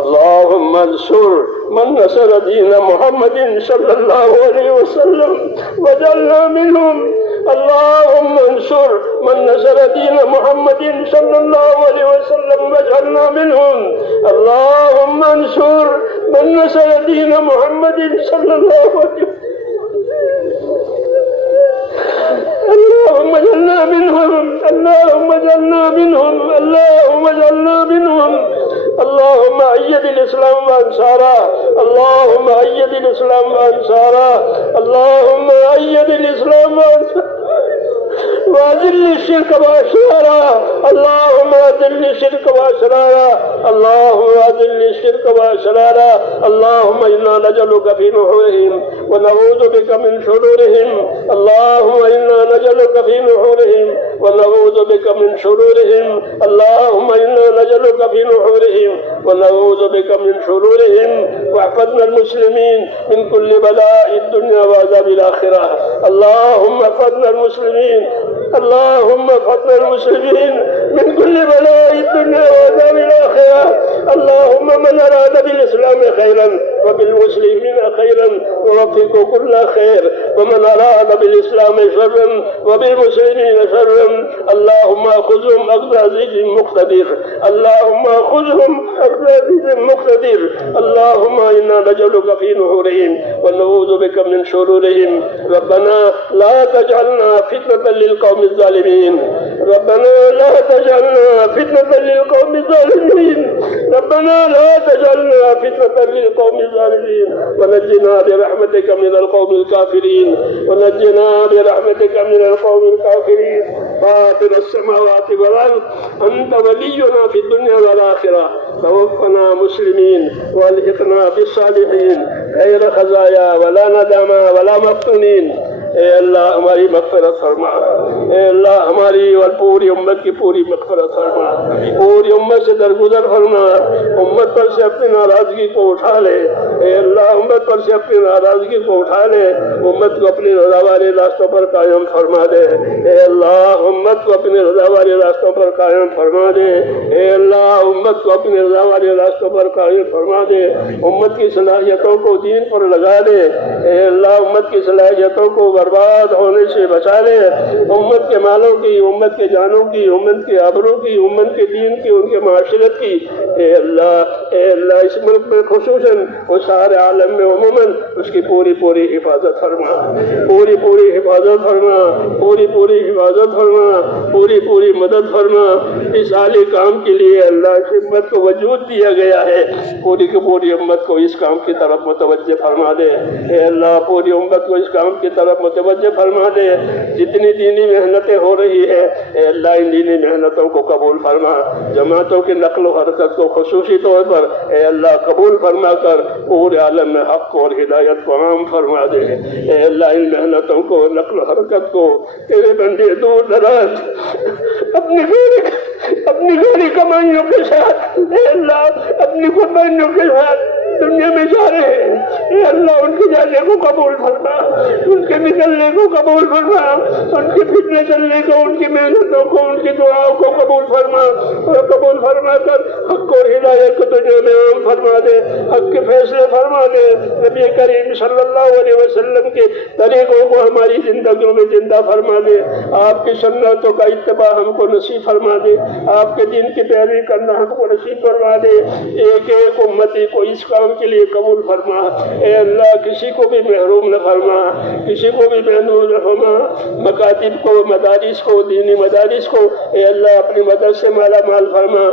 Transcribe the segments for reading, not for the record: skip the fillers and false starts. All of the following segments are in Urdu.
اللهم انصر من نصر دين محمد صلى الله عليه وسلم واجعلنا منهم. اللهم انصر من نصر دين محمد صلى الله عليه وسلم واجعلنا منهم. اللهم انصر من نصر دين محمد صلى الله عليه وسلم. اللهم اجعلنا منهم. اللهم اجعلنا منهم. اللهم اجعلنا منهم. اللهم أيد الإسلام وأنصاره. اللهم أيد الإسلام وأنصاره. اللهم أيد الإسلام وأنصاره وأذل الشرك وأشراره. اللهم أذل الشرك وأشراره. اللهم أذل الشرك وأشراره. اللهم إنا نجعلك في نحورهم ونعوذ بك من شرورهم. اللهم إنا نجعلك في نحورهم ونعوذ بك من شرورهم. اللهم إنا نجعلك في نحورهم ونعوذ بك من شرورهم. واحفظنا المسلمين من كل بلاء الدنيا وعذاب الآخرة. اللهم احفظنا المسلمين. اللهم احفظنا المسلمين من كل بلاء الدنيا وعذاب الآخرة. اللهم من أراد بالإسلام خيرا وبالمسلمين خيرا ووفقه كل خير، ومن أراد بالإسلام شرا وبالمسلمين شرا اللهم أخذهم أخذ عزيز مقتدر. اللهم أخذهم أخذ عزيز مقتدر. اللهم إنا نجعلك في نحورهم ونعوذ بك من شرورهم. ربنا لا تجعلنا فتنة للقوم الظالمين. ربنا لا تجعلنا فتنة للقوم الظالمين. ربنا لا تجعلنا فتنة للقوم الظالمين ونجنا برحمتك من القوم الكافرين. ونجنا برحمتك من القوم الكافرين. فاطر السماوات والأرض أنت ولينا في الدنيا والآخرة. توفنا مسلمين والحقنا بالصالحين غير خزايا ولا ندامى ولا مفتونين. اے اللہ ہماری مغفرت فرما. اے اللہ ہماری اور پوری امت کی پوری مغفرت فرما. پوری امت سے درگزر فرما. امت پر سے اپنی ناراضگی کو اٹھا لے. اے اللہ امت پر سے اپنی ناراضگی کو اٹھا لے. امت کو اپنی رضا والے راستوں پر قائم فرما دے. اے اللہ امت کو اپنے رضا والے راستوں پر قائم فرما دے. اے اللہ امت کو اپنے رضا والے راستوں پر قائم فرما دے. امت کی صلاحیتوں کو دین پر لگا دے. اے اللہ امت کی صلاحیتوں کو برباد ہونے سے بچا لے. امت کے مالوں کی، امت کے جانوں کی، امت کے آبروں کی، امت کے دین کی، ان کے معاشرت کی اے اللہ اس ملک میں خصوصاً اور سارے عالم میں عموماً اس کی پوری پوری حفاظت فرما. پوری پوری حفاظت فرما. پوری پوری حفاظت فرما. پوری پوری مدد فرما. اس عالی کام کے لیے اللہ اس امت کو وجود دیا گیا ہے. پوری کی پوری امت کو اس کام کی طرف متوجہ فرما دے. اے اللہ پوری امت کو اس کام کی طرف متوجہ فرما دے. جتنی دینی محنتیں ہو رہی ہے اے اللہ ان دینی محنتوں کو قبول فرما. جماعتوں کی نقل و حرکت کو خصوصی طور پر اے اللہ قبول فرما کر پورے عالم میں حق اور ہدایت کو عام فرما دے. اے اللہ ان محنتوں کو، نقل و حرکت کو تیرے بندے دور دراز اپنی گھری کمائیوں کے ساتھ اے اللہ اپنی قربانیوں کے ساتھ دنیا میں جا رہے ہیں. اے اللہ ان کے جانے کو قبول فرما. ان کے نکلنے کو قبول فرما. ان کے فتنے چلنے کو، ان کی محنتوں کو، ان کی دعاؤں کو قبول فرما. اور قبول فرما کر حق اور ہدایت کو تجھے میں عام فرما دے. حق کے فیصلے فرما دے. نبی کریم صلی اللہ علیہ وسلم کے طریقوں کو ہماری زندگیوں میں زندہ فرما دے. آپ کی سنتوں کا اتباع ہم کو نصیب فرما دے. آپ کے دین کی پیروی کرنا ہم کو نصیب فرما دے. ایک ایک امتی کو اس کام کے لیے قبول فرما. اے اللہ کسی کو بھی محروم نہ فرما. کسی کو بھی محروم نہ فرما. مکاتب کو، مدارس کو، دینی مدارس کو اے اللہ اپنی مدد سے مالا مال فرما.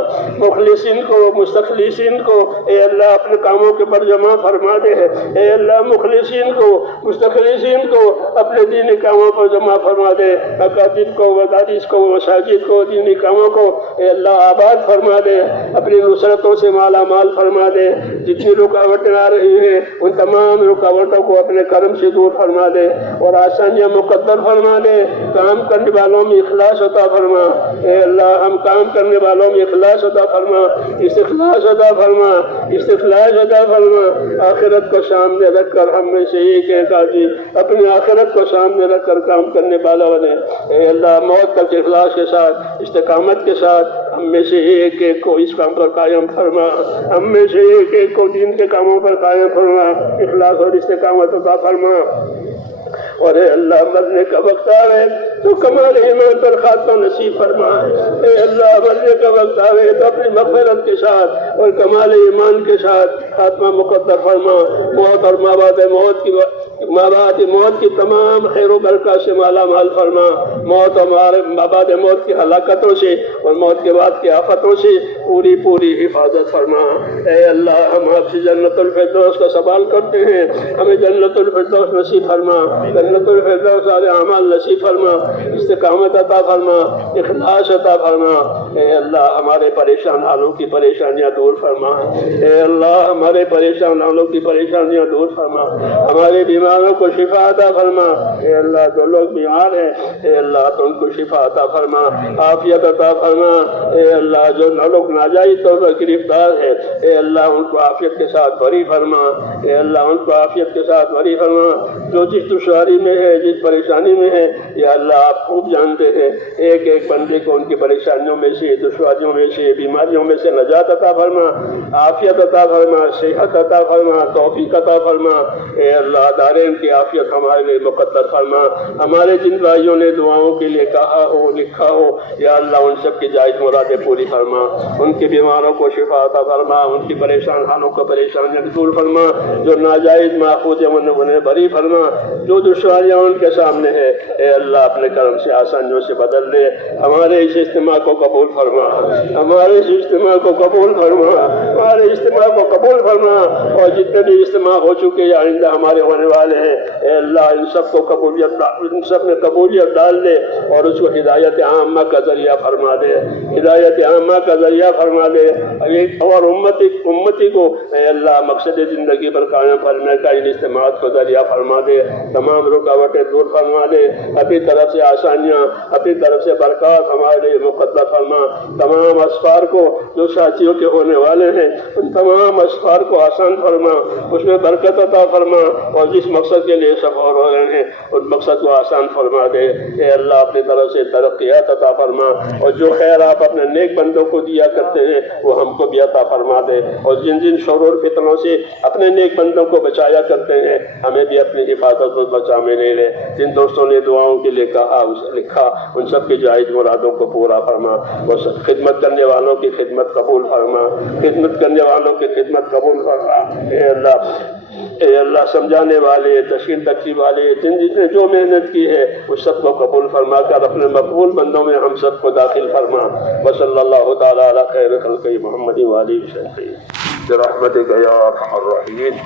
مخلصین کو، مستخلصین کو اے اللہ اپنے کاموں کے پر جمع فرما دے. اے اللہ مخلصین کو، مستخلصین کو اپنے دینی کاموں پر جمع فرما دے. مکاتب کو، مدارس کو، مساجد کو، دینی کاموں کو اے اللہ آباد فرما دے. اپنی نصرتوں سے مالا مال فرما دے. جتنی رکاوٹیں آ رہی ہیں ان تمام رکاوٹوں کو اپنے کرم سے دور فرما دے اور آسانیاں مقدر فرما دے. کام کرنے والوں میں اخلاص عطا فرما. اے اللہ ہم کام کرنے والوں میں اخلاص عطا فرما. استخلاص عطا فرما. استخلاص عطا فرما. آخرت کو سامنے رکھ کر ہم میں سے ایک ایک آدمی اپنی آخرت کو سامنے رکھ کر کام کرنے والا بنے. اے اللہ موت تک اخلاص کے ساتھ، استقامت کے ساتھ ہم میں سے ایک ایک کو اس کام پر قائم فرما، ہم میں سے ایک ایک کو دین کے کاموں پر قائم فرما، اخلاص اور استقامت عطا فرما۔ اور اے اللہ مرنے کا وقت آئے تو کمال ایمان پر خاتمہ نصیب فرما، اے اللہ مرنے کا وقت آئے تو اپنی مغفرت کے ساتھ اور کمال ایمان کے ساتھ خاتمہ مقدر فرما، موت اور ماں بعد موت کی تمام خیر و برکات سے مالا مال فرما، موت اور ماں بعد موت کی ہلاکتوں سے اور موت کے بعد کی آفتوں سے پوری پوری حفاظت فرما۔ اے اللہ ہم آپ سے جنت الفردوس کا سوال کرتے ہیں، ہمیں جنت الفردوس نصیب فرما، جنت الفردوس والے اعمال نصیب فرما، استقامت عطا فرما، اخلاص عطا فرما۔ اے اللہ ہمارے پریشان حالوں کی پریشانیاں دور فرما، اے اللہ ہمارے پریشان حالوں کی پریشانیاں دور فرما، ہمارے بیماروں کو شفا عطا فرما۔ اے اللہ جو لوگ بیمار ہیں اے اللہ تو ان کو شفا عطا فرما، عافیت عطا فرما۔ اے اللہ جو لوگ ناجائز طور پر گرفتار ہیں اے اللہ ان کو عافیت کے ساتھ بری فرما، اے اللہ ان کو عافیت کے ساتھ بری فرما۔ جو جس دشواری میں ہے جس پریشانی میں ہے یا اللہ آپ خوب جانتے ہیں، ایک ایک بندے کو ان کی پریشانیوں میں سے دشواریوں میں سے بیماریوں میں سے نجات عطا فرما، عافیت عطا فرما، صحت عطا فرما، توفیق عطا فرما۔ اے اللہ دارین کی عافیت ہمارے لیے مقدر فرما۔ ہمارے جن بھائیوں نے دعاؤں کے لیے کہا ہو لکھا ہو یا اللہ ان سب کی جائز مرادیں پوری فرما، ان کے بیماروں کو شفا عطا فرما، ان کی پریشان حالوں کو پریشانیاں دور فرما، جو ناجائز ماخوذ ہیں انہیں بری فرما، جو دشواریاں ان کے سامنے ہے اے اللہ اپنے کرم سے آسانیوں سے بدل دے۔ ہمارے اس اجتماع کو قبول فرما، ہمارے اس اجتماع کو قبول فرما، ہمارے اجتماع کو قبول فرما، اور جتنے بھی اجتماع ہو چکے یا آئندہ ہمارے ہونے والے ہیں اے اللہ ان سب کو ان سب میں قبولیت ڈال دے اور اس کو ہدایت عامہ کا ذریعہ فرما دے، ہدایت عامہ کا ذریعہ فرما دے، اور امتی کو اے اللہ مقصد زندگی پر قائم فرمانے کا ان اجتماعات کو ذریعہ فرما دے، تمام رکاوٹیں دور فرما دے، اپنی طرف سے آسانیاں اپنی طرف سے برکات ہمارے لیے مقدر فرما۔ تمام اسفار کو جو ساتھیوں کے ہونے والے ہیں ان تمام اسفار کو آسان فرما، اس میں برکت عطا فرما، اور جس مقصد کے لیے سفر ہو رہے ہیں اس مقصد کو آسان فرما دے۔ اے اللہ اپنی طرف سے ترقیات عطا فرما، اور جو خیر آپ اپنے نیک بندوں کو دیا کرتے ہیں وہ ہم کو بھی عطا فرما دے، اور جن جن شرور فتنوں سے اپنے نیک بندوں کو بچایا کرتے ہیں ہمیں بھی اپنی حفاظت و بچا میں لے لے۔ جن دوستوں نے دعاؤں کے لیے کہا لکھا ان سب کے جائز مرادوں کو پورا فرما، اور خدمت کرنے والوں کی خدمت قبول فرما، خدمت کرنے والوں کی خدمت قبول فرما۔ اے اللہ سمجھانے والے تشکیل تقسیم والے جن نے جو محنت کی ہے اس سب کو قبول فرما کر اپنے مقبول بندوں میں ہم سب کو داخل فرما۔ وصلی اللہ تعالی علی خیر خلق محمد وآلہ وسلم برحمتک یا ارحم الراحمین۔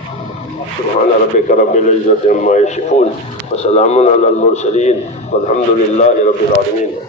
سبحان ربک رب العزۃ عما یصفون وسلام علی المرسلین والحمد للہ رب العالمین۔